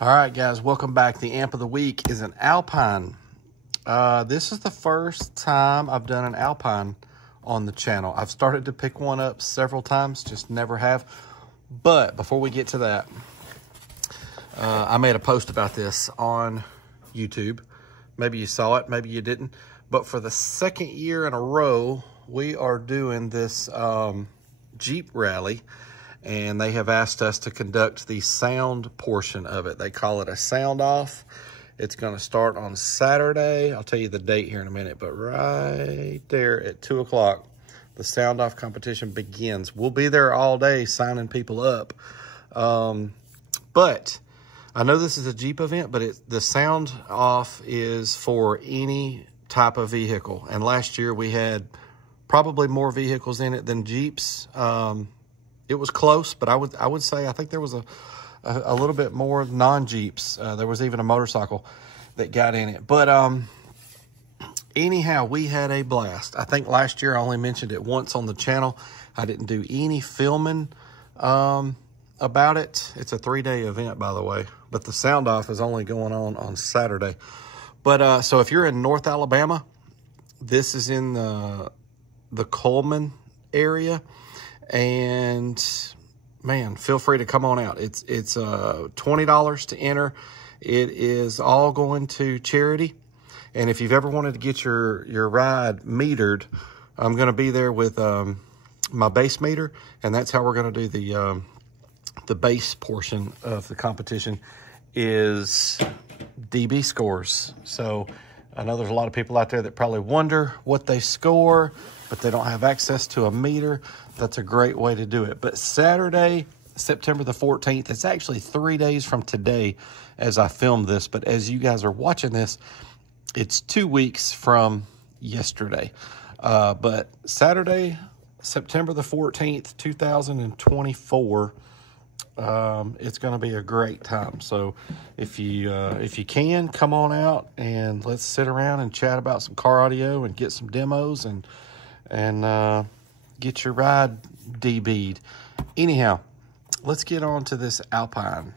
All right, guys, welcome back. The amp of the week is an Alpine. This is the first time I've done an Alpine on the channel. I've started to pick one up several times, just never have. But before we get to that, I made a post about this on YouTube. Maybe you saw it, maybe you didn't. But for the second year in a row, we are doing this Jeep rally. And they have asked us to conduct the sound portion of it. They call it a sound off. It's going to start on Saturday. I'll tell you the date here in a minute, but right there at 2 o'clock, the sound off competition begins. We'll be there all day signing people up. But I know this is a Jeep event, but the sound off is for any type of vehicle. And last year we had probably more vehicles in it than Jeeps. It was close, but I would say I think there was a little bit more non-Jeeps. There was even a motorcycle that got in it. But anyhow, we had a blast. I think last year I only mentioned it once on the channel. I didn't do any filming about it. It's a 3-day event, by the way. But the sound off is only going on Saturday. But so if you're in North Alabama, this is in the Coleman area. And man, feel free to come on out. It's $20 to enter. It is all going to charity. And if you've ever wanted to get your ride metered, I'm going to be there with my base meter, and that's how we're going to do the base portion of the competition is DB scores. So I know there's a lot of people out there that probably wonder what they score, but they don't have access to a meter. That's a great way to do it. But Saturday, September the 14th, it's actually 3 days from today as I filmed this. But as you guys are watching this, it's 2 weeks from yesterday. But Saturday, September the 14th, 2024, it's going to be a great time. So if you can, come on out and let's sit around and chat about some car audio and get some demos and get your ride DB'd. Anyhow, let's get on to this Alpine.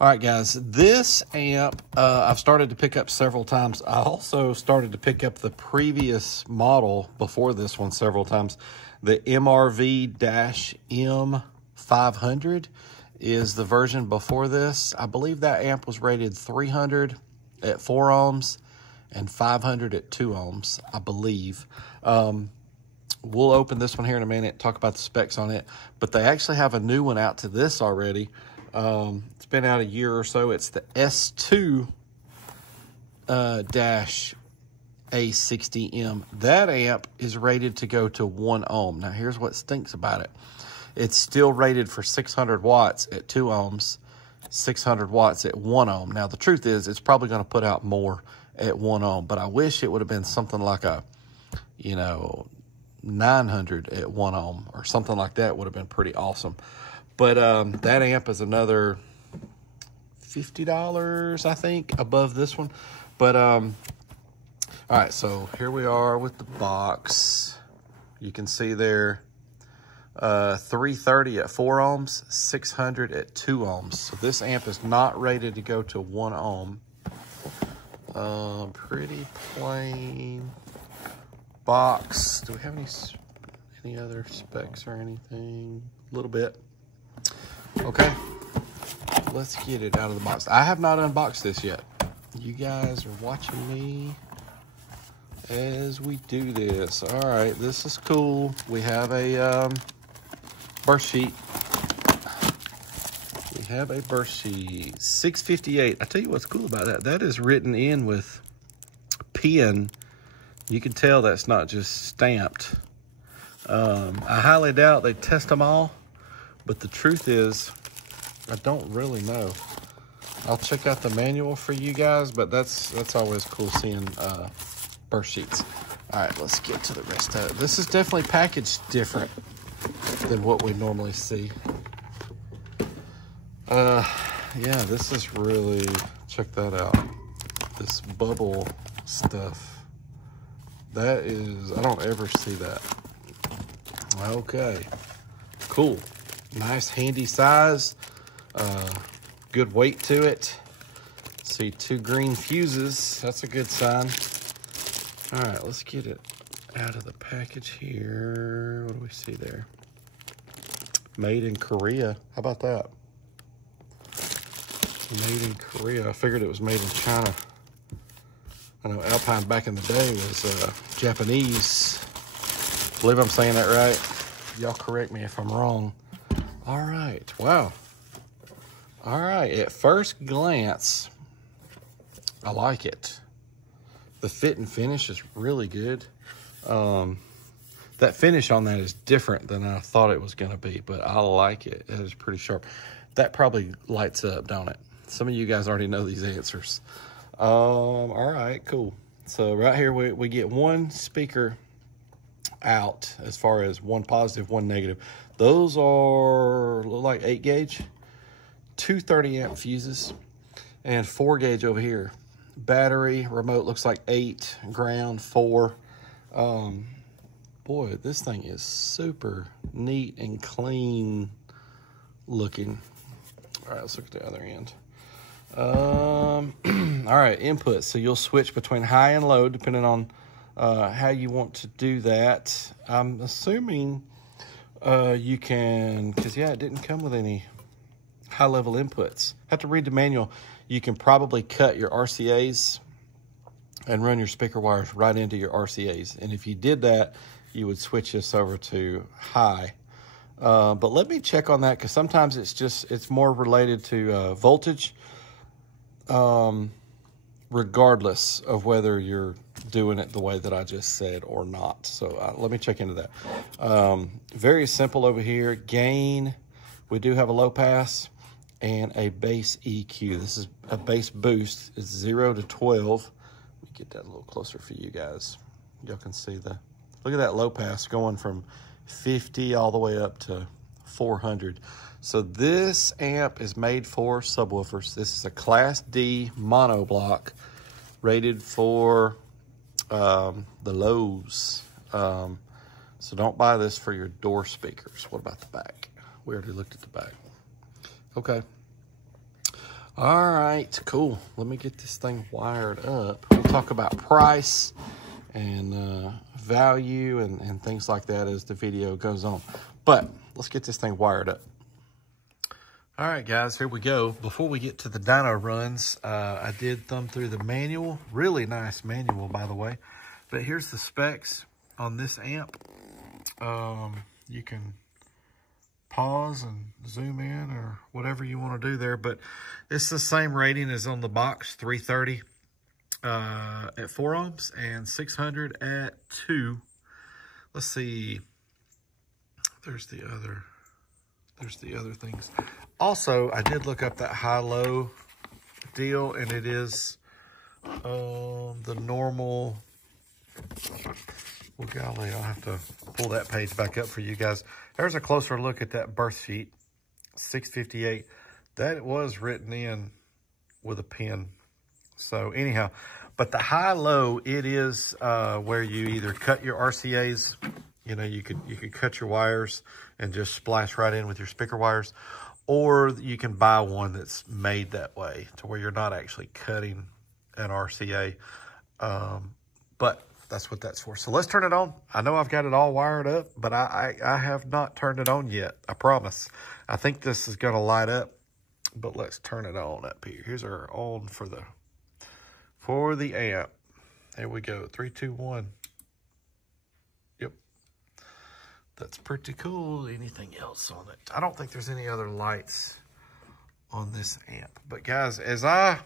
All right, guys, this amp I've started to pick up several times. I also started to pick up the previous model before this one several times. The MRV-M500 is the version before this. I believe that amp was rated 300 at 4 ohms and 500 at 2 ohms, I believe. We'll open this one here in a minute, talk about the specs on it. But they actually have a new one out to this already. It's been out a year or so. It's the S-A60M. That amp is rated to go to 1 ohm. Now, here's what stinks about it. It's still rated for 600 watts at 2 ohms, 600 watts at 1 ohm. Now, the truth is, it's probably going to put out more at 1 ohm, but I wish it would have been something like a, 900 at 1 ohm or something like that would have been pretty awesome. But that amp is another $50, I think, above this one. But, all right, so here we are with the box. You can see there, 330 at 4 ohms, 600 at 2 ohms. So this amp is not rated to go to 1 ohm. Pretty plain box. Do we have any other specs or anything? A little bit. Okay, let's get it out of the box. I have not unboxed this yet. You guys are watching me as we do this. All right, this is cool. We have a burst sheet. We have a burst sheet. 658. I tell you what's cool about that. That is written in with pen. You can tell that's not just stamped. I highly doubt they test them all. But the truth is, I don't really know. I'll check out the manual for you guys, but that's always cool seeing burst sheets. All right, let's get to the rest of it. This is definitely packaged different than what we normally see. Yeah, this is really, check that out. This bubble stuff. That is, I don't ever see that. Okay, cool. Nice handy size. Good weight to it. See 2 green fuses. That's a good sign. All right, let's get it out of the package here. What do we see there? Made in Korea. How about that? Made in Korea. I figured it was made in China. I know Alpine back in the day was Japanese. I believe I'm saying that right. Y'all correct me if I'm wrong. All right, wow. All right, at first glance, I like it. The fit and finish is really good. That finish on that is different than I thought it was gonna be, but I like it. It is pretty sharp. That probably lights up, don't it? Some of you guys already know these answers. All right, cool. So right here, we get 1 speaker out as far as 1 positive, 1 negative. Those are, look like 8 gauge, 2 30-amp fuses, and 4 gauge over here. Battery, remote looks like 8, ground 4. Boy, this thing is super neat and clean looking. All right, let's look at the other end. All right, input. So you'll switch between high and low depending on how you want to do that. I'm assuming you can, because yeah, it didn't come with any high level inputs. Have to read the manual. You can probably cut your RCAs and run your speaker wires right into your RCAs. And if you did that, you would switch this over to high. But let me check on that, because sometimes it's more related to voltage, regardless of whether you're doing it the way that I just said or not. So let me check into that. Very simple over here. Gain, we do have a low pass and a bass EQ. This is a bass boost. It's 0 to 12. Let me get that a little closer for you guys. Y'all can see look at that low pass going from 50 all the way up to 400. So this amp is made for subwoofers. This is a Class D mono block rated for the lows. So don't buy this for your door speakers. What about the back? We already looked at the back. Okay. All right, cool. Let me get this thing wired up. We'll talk about price and value and things like that as the video goes on. But let's get this thing wired up. All right, guys, here we go. Before we get to the dyno runs, I did thumb through the manual. Really nice manual, by the way. But here's the specs on this amp. You can pause and zoom in or whatever you want to do there, but it's the same rating as on the box, 330 at 4 ohms and 600 at 2. Let's see. There's the other things. Also, I did look up that high-low deal, and it is the normal. Well, golly, I'll have to pull that page back up for you guys. There's a closer look at that berth sheet, 658. That was written in with a pen. So anyhow, but the high-low, it is where you either cut your RCAs. You know, you could cut your wires and just splash right in with your speaker wires, or you can buy one that's made that way to where you're not actually cutting an RCA. But that's what that's for. So let's turn it on. I know I've got it all wired up, but I have not turned it on yet. I promise. I think this is going to light up, but let's turn it on up here. Here's our on for the amp. There we go. 3, 2, 1. Yep. That's pretty cool. Anything else on it? I don't think there's any other lights on this amp. But guys, as I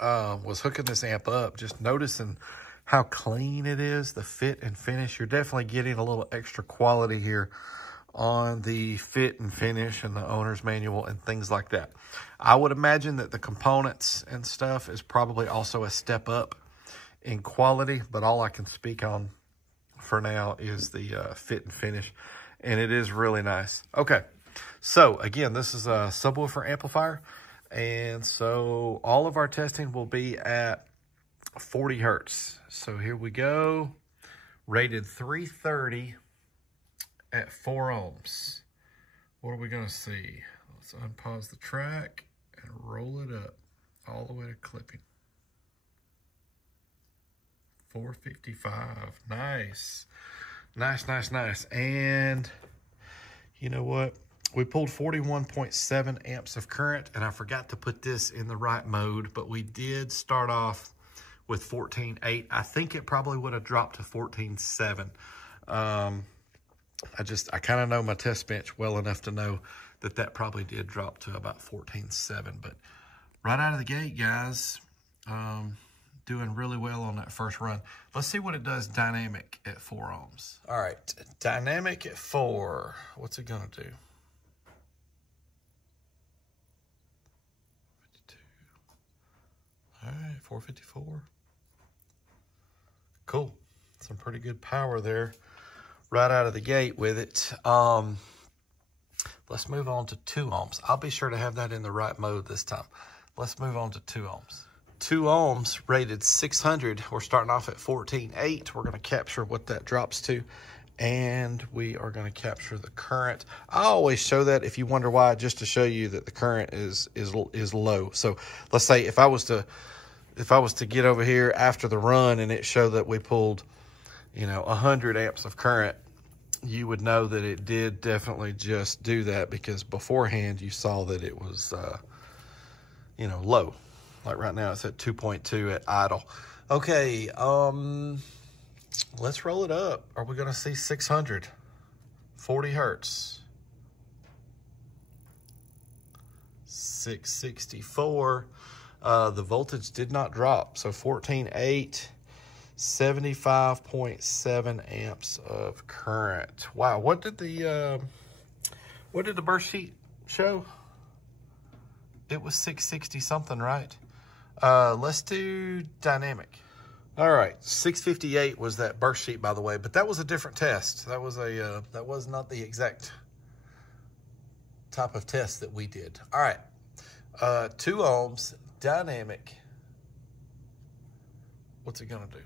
was hooking this amp up, just noticing how clean it is, the fit and finish. You're definitely getting a little extra quality here on the fit and finish and the owner's manual and things like that. I would imagine that the components and stuff is probably also a step up in quality, but all I can speak on for now is the fit and finish, and it is really nice. Okay, so again, this is a subwoofer amplifier, and so all of our testing will be at 40 hertz. So here we go, rated 330 at 4 ohms. What are we gonna see? Let's unpause the track and roll it up all the way to clipping. 455, nice. Nice, nice, nice. And you know what? We pulled 41.7 amps of current, and I forgot to put this in the right mode, but we did start off with 14.8. I think it probably would have dropped to 14.7. I kind of know my test bench well enough to know that that probably did drop to about 14.7. But right out of the gate, guys, doing really well on that first run. Let's see what it does dynamic at 4 ohms. All right, dynamic at 4. What's it gonna do? 52. All right, 454. Cool. Some pretty good power there right out of the gate with it. Let's move on to 2 ohms. I'll be sure to have that in the right mode this time. Let's move on to 2 ohms. 2 ohms rated 600. We're starting off at 14.8. We're going to capture what that drops to, and we are going to capture the current. I always show that, if you wonder why, just to show you that the current is low. So let's say if I was to get over here after the run and it showed that we pulled, 100 amps of current, you would know that it did definitely just do that, because beforehand you saw that it was, low. Like right now it's at 2.2 at idle. Okay, let's roll it up. Are we gonna see 600? 40 hertz. 664. The voltage did not drop, so 14.8, 75.7 amps of current. Wow, what did the burst sheet show? It was 660 something, right? Let's do dynamic. All right, 658 was that burst sheet, by the way, but that was a different test. That was that was not the exact type of test that we did. All right, 2 ohms, dynamic. What's it gonna do?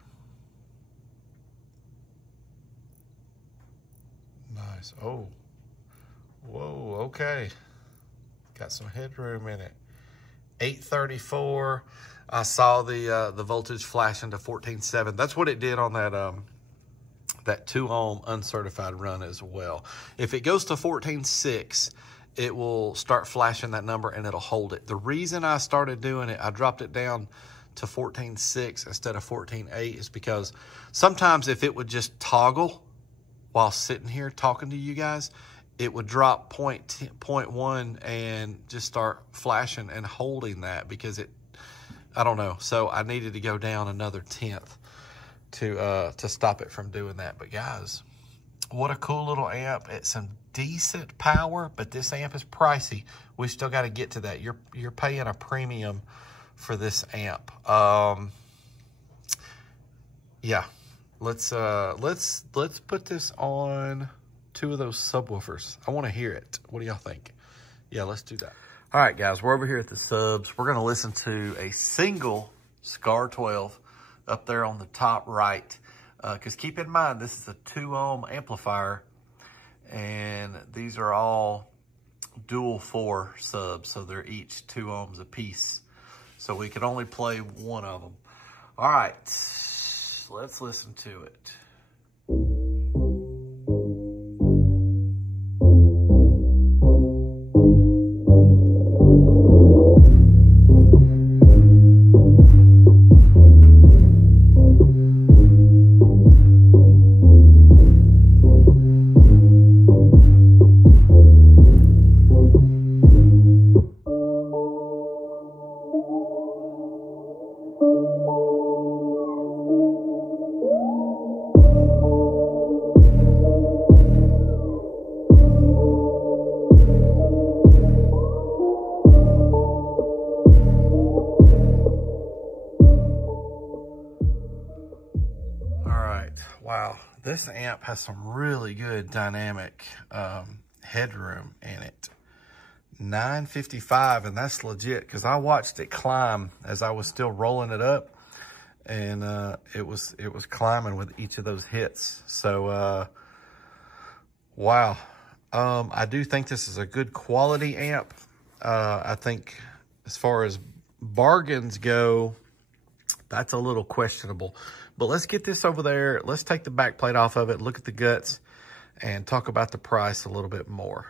Nice. Oh, whoa, okay. Got some headroom in it. 834. I saw the voltage flashing to 14.7. That's what it did on that 2 ohm uncertified run as well. If it goes to 14.6, it will start flashing that number and it'll hold it. The reason I started doing it, I dropped it down to 14.6 instead of 14.8, is because sometimes if it would just toggle while sitting here talking to you guys, it would drop 0.1 and just start flashing and holding that, because I don't know. So I needed to go down another 1/10 to stop it from doing that. But guys, what a cool little amp. It's some decent power, but this amp is pricey. We still got to get to that. You're paying a premium for this amp. Yeah, let's put this on 2 of those subwoofers. I want to hear it. What do y'all think? Yeah, let's do that. All right, guys, we're over here at the subs. We're going to listen to a single SCAR 12 up there on the top right. Because keep in mind, this is a 2 ohm amplifier, and these are all dual 4 subs, so they're each 2 ohms a piece. So we can only play one of them. All right, let's listen to it. this amp has some really good dynamic headroom in it. 955, and that's legit because I watched it climb as I was still rolling it up, and it was climbing with each of those hits. So wow. I do think this is a good quality amp. I think as far as bargains go, that's a little questionable. But let's get this over there. Let's take the back plate off of it, look at the guts, and talk about the price a little bit more.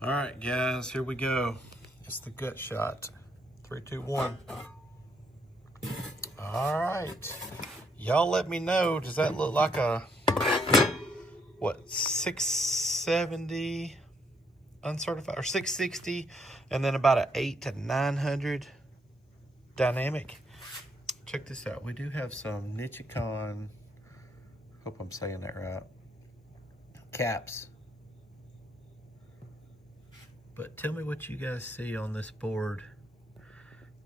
All right, guys, here we go. It's the gut shot. 3, 2, 1. All right. Y'all let me know, does that look like a, what, 670 uncertified, or 660, and then about a 8 to 900 dynamic? Check this out. We do have some Nichicon, hope I'm saying that right, caps. But tell me what you guys see on this board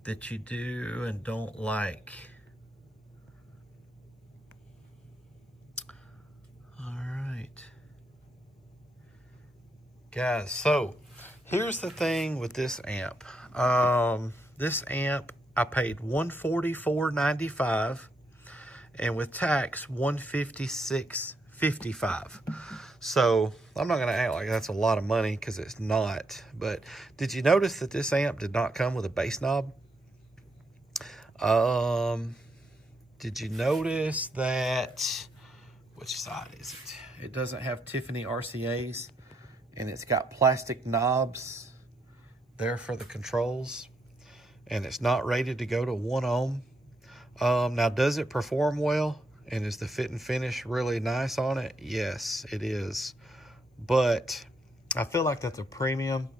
that you do and don't like. All right. Guys, so here's the thing with this amp. This amp, I paid $144.95, and with tax, $156.55. So I'm not gonna act like that's a lot of money because it's not. But did you notice that this amp did not come with a bass knob? Did you notice that, which side is it? It doesn't have Tiffany RCAs, and it's got plastic knobs there for the controls, and it's not rated to go to 1 ohm. Now, does it perform well? And is the fit and finish really nice on it? Yes, it is. But I feel like that's a premium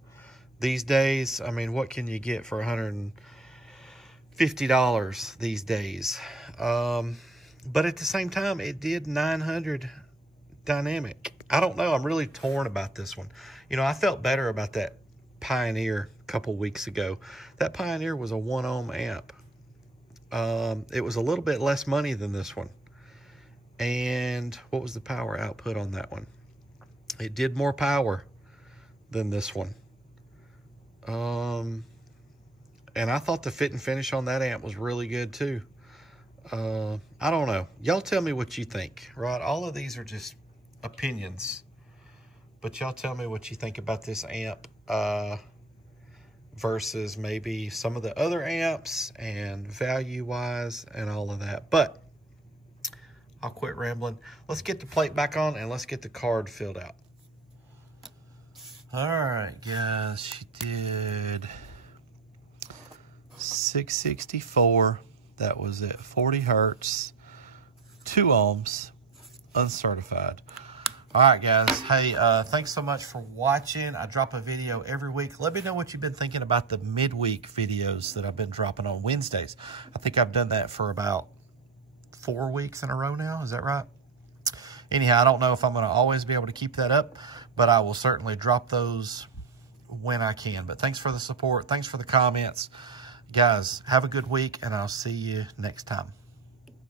these days. I mean, what can you get for $150 these days? But at the same time, it did 900 dynamic. I don't know. I'm really torn about this one. You know, I felt better about that Pioneer a couple weeks ago. That Pioneer was a 1 ohm amp. It was a little bit less money than this one. And what was the power output on that one? It did more power than this one. And I thought the fit and finish on that amp was really good too. I don't know. Y'all tell me what you think, right? All of these are just opinions. But y'all tell me what you think about this amp versus maybe some of the other amps and value-wise and all of that. But I'll quit rambling. Let's get the plate back on and let's get the card filled out. All right, guys, she did 664. That was at 40 hertz, 2 ohms, uncertified. All right, guys. Hey, thanks so much for watching. I drop a video every week. Let me know what you've been thinking about the midweek videos that I've been dropping on Wednesdays. I think I've done that for about 4 weeks in a row now. Is that right? Anyhow, I don't know if I'm going to always be able to keep that up, but I will certainly drop those when I can. But thanks for the support. Thanks for the comments. Guys, have a good week, and I'll see you next time.